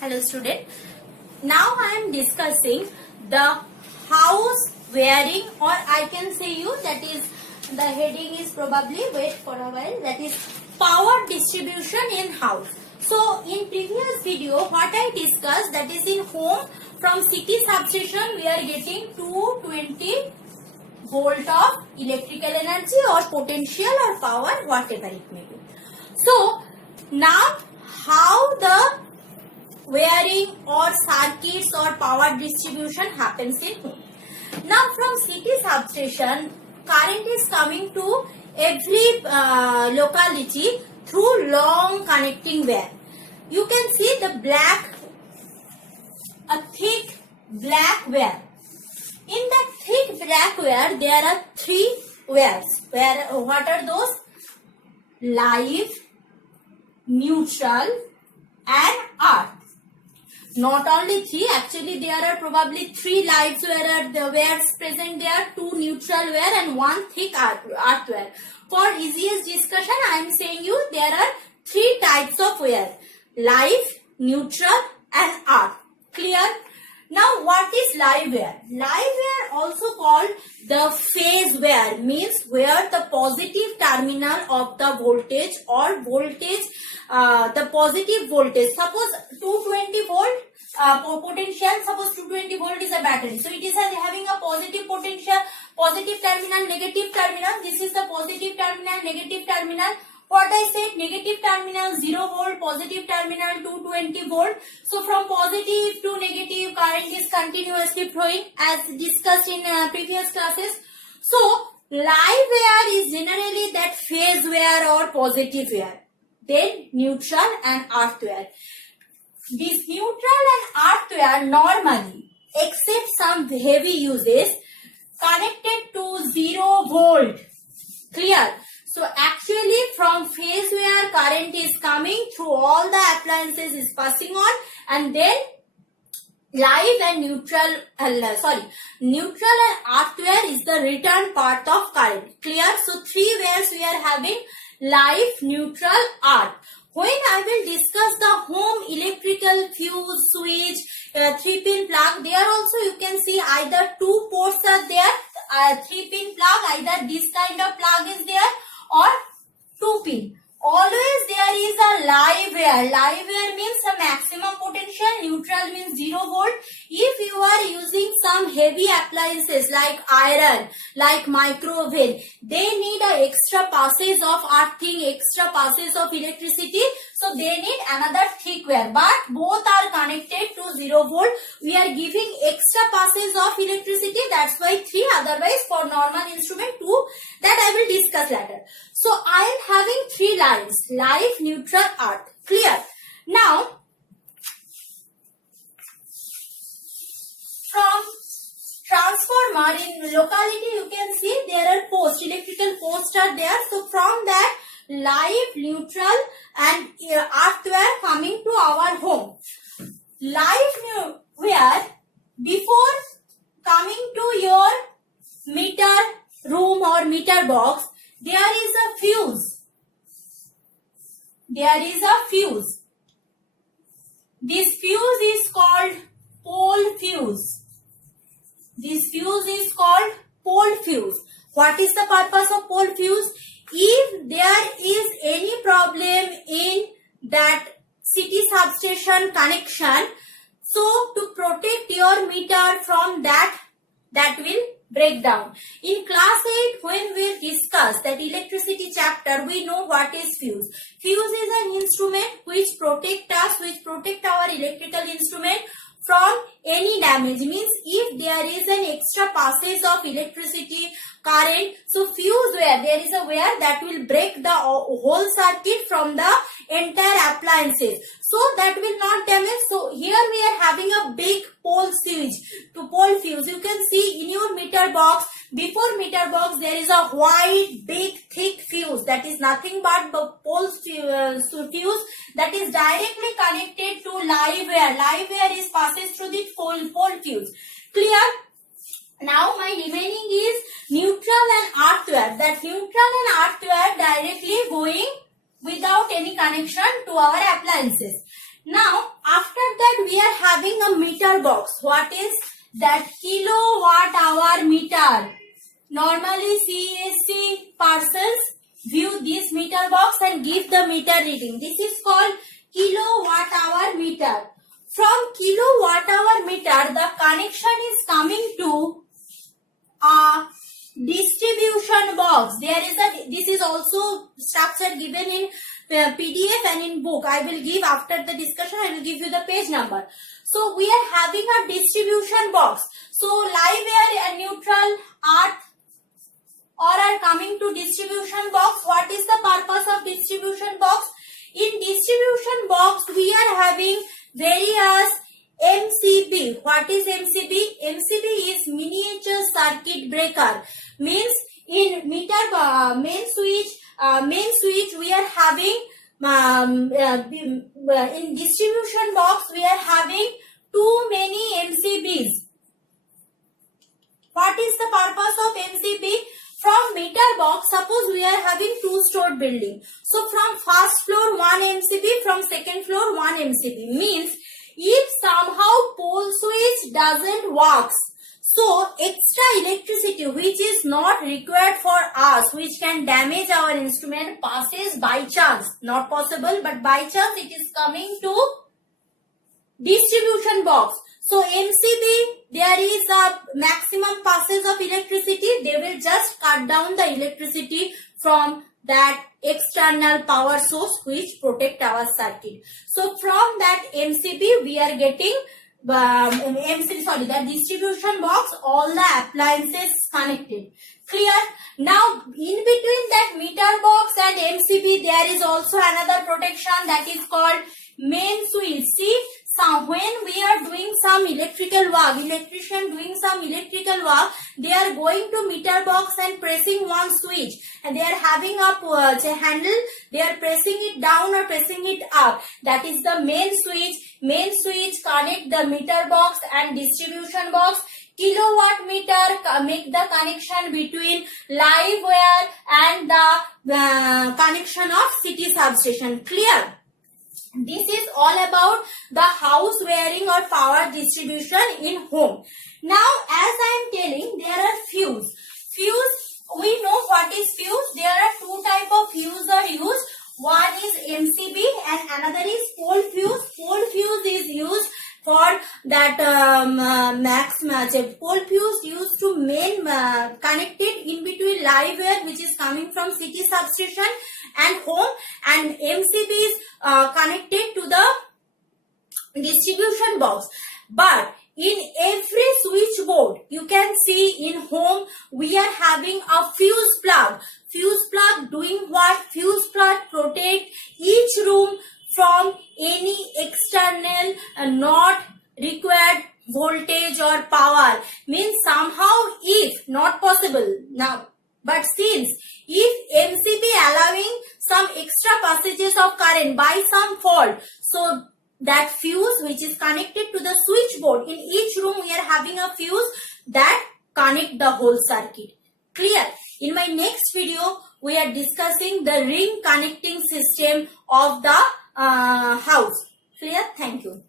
Hello student. Now I am discussing the house wiring, or I can say you that is the heading is probably, wait for a while, that is power distribution in house. So in previous video what I discussed, that is in home from city substation we are getting 220 volt of electrical energy or potential or power, whatever it may be. So now how the wiring or circuits or power distribution happens in home. Now from city substation, current is coming to every locality through long connecting wire. You can see the a thick black wire. In that thick black wire there are three wires. What are those? Live, neutral and earth. Not only three, actually there are probably three lives where the wires present there, two neutral wire and one thick earth wire. For easiest discussion I am saying you there are three types of wire: live, neutral and earth. Clear? Now what is live wire? Live wire also called the phase wire, means where the positive terminal of the voltage or voltage, the positive voltage, suppose 220 volt potential, suppose 220 volt is a battery, so it is having a positive potential, positive terminal, negative terminal. This is the positive terminal, negative terminal. What I said, negative terminal 0 volt, positive terminal 220 volt. So from positive to negative current is continuously flowing as discussed in previous classes. So live wire is generally that phase wire or positive wire. Then neutral and earth wire. This neutral and earth wire normally, except some heavy uses, connected to 0 volt. Clear? So actually from phase where current is coming through all the appliances is passing on, and then live and neutral and earth wire is the return part of current. Clear? So three wires we are having: live, neutral, earth. When I will discuss the home electrical fuse, switch, 3-pin plug, there also you can see either two ports are there, 3-pin plug, either this kind of plug is there or 2-pin. Always there is a live wire. Live wire means a maximum potential, neutral means 0 volt. If you are using some heavy appliances like iron, like microwave, they need a extra passes of earthing, extra passes of electricity. So they need another thick wire, but both are connected to 0 volt. We are giving extra passes of electricity, that's why 3, otherwise for normal instrument 2, that I will discuss later. So I am having 3 lines: live, neutral, earth. Clear? Now from transformer in locality you can see there are posts, electrical posts are there. So from that live, neutral and earth wire coming to our home. Live wire, before coming to your meter room or meter box, there is a fuse. There is a fuse. This fuse is called pole fuse. This fuse is called pole fuse. What is the purpose of pole fuse? If there is any problem in that city substation connection, so to protect your meter from that will break down. In class 8 when we discuss that electricity chapter, we know what is fuse. Fuse is an instrument which protect us, which protect our electrical instrument from any damage. Means if there is an extra passage of electricity current, so fuse wire, there is a wire that will break the whole circuit from the entire appliances, so that will not damage. So here we are having a big pole switch to pole fuse. You can see in your meter box, before meter box there is a white big thick fuse, that is nothing but the pole fuse that is directly connected to live wire. Live wire is passes through the pole fuse. Clear? Now my remaining is neutral and earth wire. That neutral and earth wire directly going without any connection to our appliances. Now, after that, we are having a meter box. What is that? Kilowatt hour meter. Normally, CSC parcels view this meter box and give the meter reading. This is called kilowatt hour meter. From kilowatt hour meter, the connection is coming to a distribution box. This is also structure given in PDF and in book. I will give after the discussion, I will give you the page number. So we are having a distribution box. So live air and neutral, earth, or are coming to distribution box. What is the purpose of distribution box? In distribution box, we are having various MCB. What is MCB? MCB is miniature circuit breaker. Means in main switch we are having in distribution box we are having too many MCBs. What is the purpose of MCB? From meter box, suppose we are having two-stored building. So from first floor 1 MCB, from second floor 1 MCB. Means if somehow pole switch doesn't work, so extra electricity which is not required for us, which can damage our instrument, passes by chance. Not possible, but by chance it is coming to distribution box. So MCB, there is a maximum passes of electricity. They will just cut down the electricity from that external power source which protect our circuit. So from that MCB we are getting that distribution box, all the appliances connected. Clear? Now in between that meter box and MCB there is also another protection, that is called main switch. See, so when we are doing some electrical work, electrician doing some electrical work, they are going to meter box and pressing one switch, and they are having a handle, they are pressing it down or pressing it up. That is the main switch. Main switch connect the meter box and distribution box. Kilowatt meter make the connection between live wire and the connection of city substation. Clear? This is all about the house wiring or power distribution in home. Now, as I am telling, there are fuse. Fuse, we know what is fuse. There are two type of fuse are used. One is MCB and another is pole fuse. Pole fuse is used for that pole fuse used to main connected in between live wire which is coming from city substation and home, and MCB is connected to the distribution box. But in every switchboard, you can see in home we are having a fuse plug. Fuse plug doing what? Fuse plug protect each room from any external not required voltage or power. Means somehow if not possible now, but since if MCB allowing some extra passages of current by some fault, so that fuse which is connected to the switchboard, in each room we are having a fuse that connect the whole circuit. Clear? In my next video we are discussing the ring connecting system of the house. Clear? Thank you.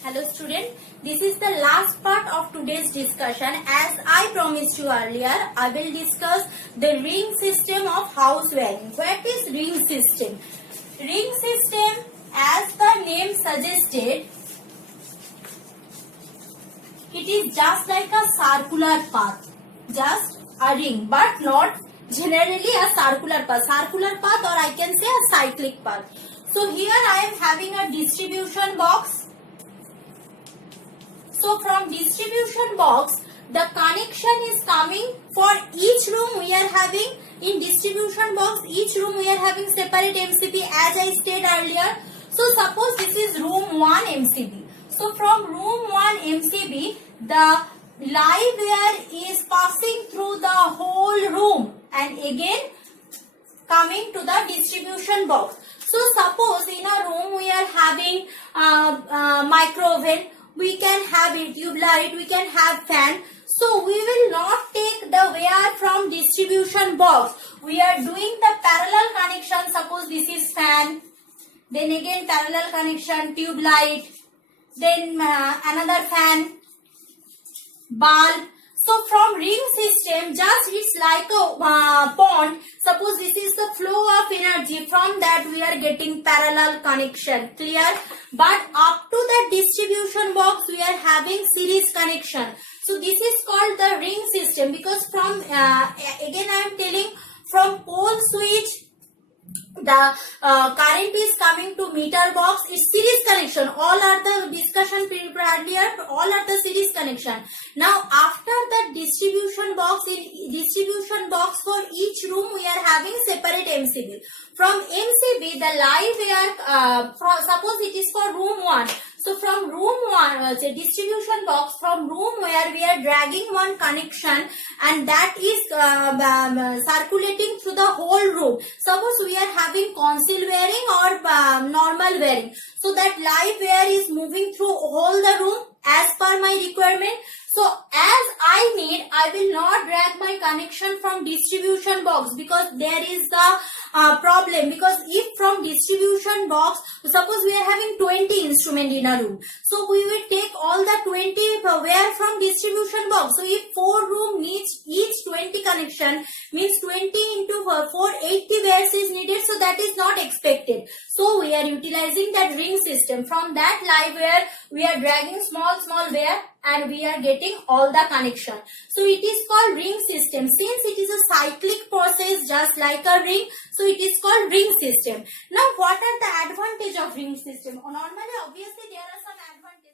Hello student, this is the last part of today's discussion. As I promised you earlier, I will discuss the ring system of house wiring. What is ring system? Ring system, as the name suggested, it is just like a circular path, just a ring, but not generally a circular path. Circular path, or I can say a cyclic path. So here I am having a distribution box. So from distribution box, the connection is coming for each room we are having. In distribution box, each room we are having separate MCB as I said earlier. So suppose this is room 1 MCB. So from room 1 MCB, the live wire is passing through the whole room and again coming to the distribution box. So suppose in a room we are having micro oven, we can have a tube light, we can have fan. So we will not take the wire from distribution box. We are doing the parallel connection. Suppose this is fan, then again parallel connection, tube light, then another fan, bulb. So from ring system, just it's like a pond. Suppose this is the flow of energy. From that we are getting parallel connection. Clear? But up to the distribution box we are having series connection. So this is called the ring system, because from again I am telling, from pole switch the current is coming to meter box. It's series connection. All are the discussion earlier. All are the series connection. Now after the distribution box, in distribution box for each room we are having separate MCB. From MCB the live wire, suppose it is for room 1. So from room 1, distribution box, from room where we are dragging one connection, and that is circulating through the whole room. Suppose we are having conceal wearing or normal wearing. So that live wire is moving through whole the room as per my requirement. So as I need, I will not drag my connection from distribution box, because there is the problem. Because if from distribution box, suppose we are having 20 instrument in a room, so we will take all the 20 wire from distribution box. So if 4 room needs each 20 connection, means 20 into 480 wires is needed. So that is not expected. So we are utilizing that ring system. From that live wire we are dragging small wire, and we are getting all the connection. So it is called ring system. Since it is a cyclic process just like a ring, so it is called ring system. Now what are the advantage of ring system? Normally obviously there are some advantages.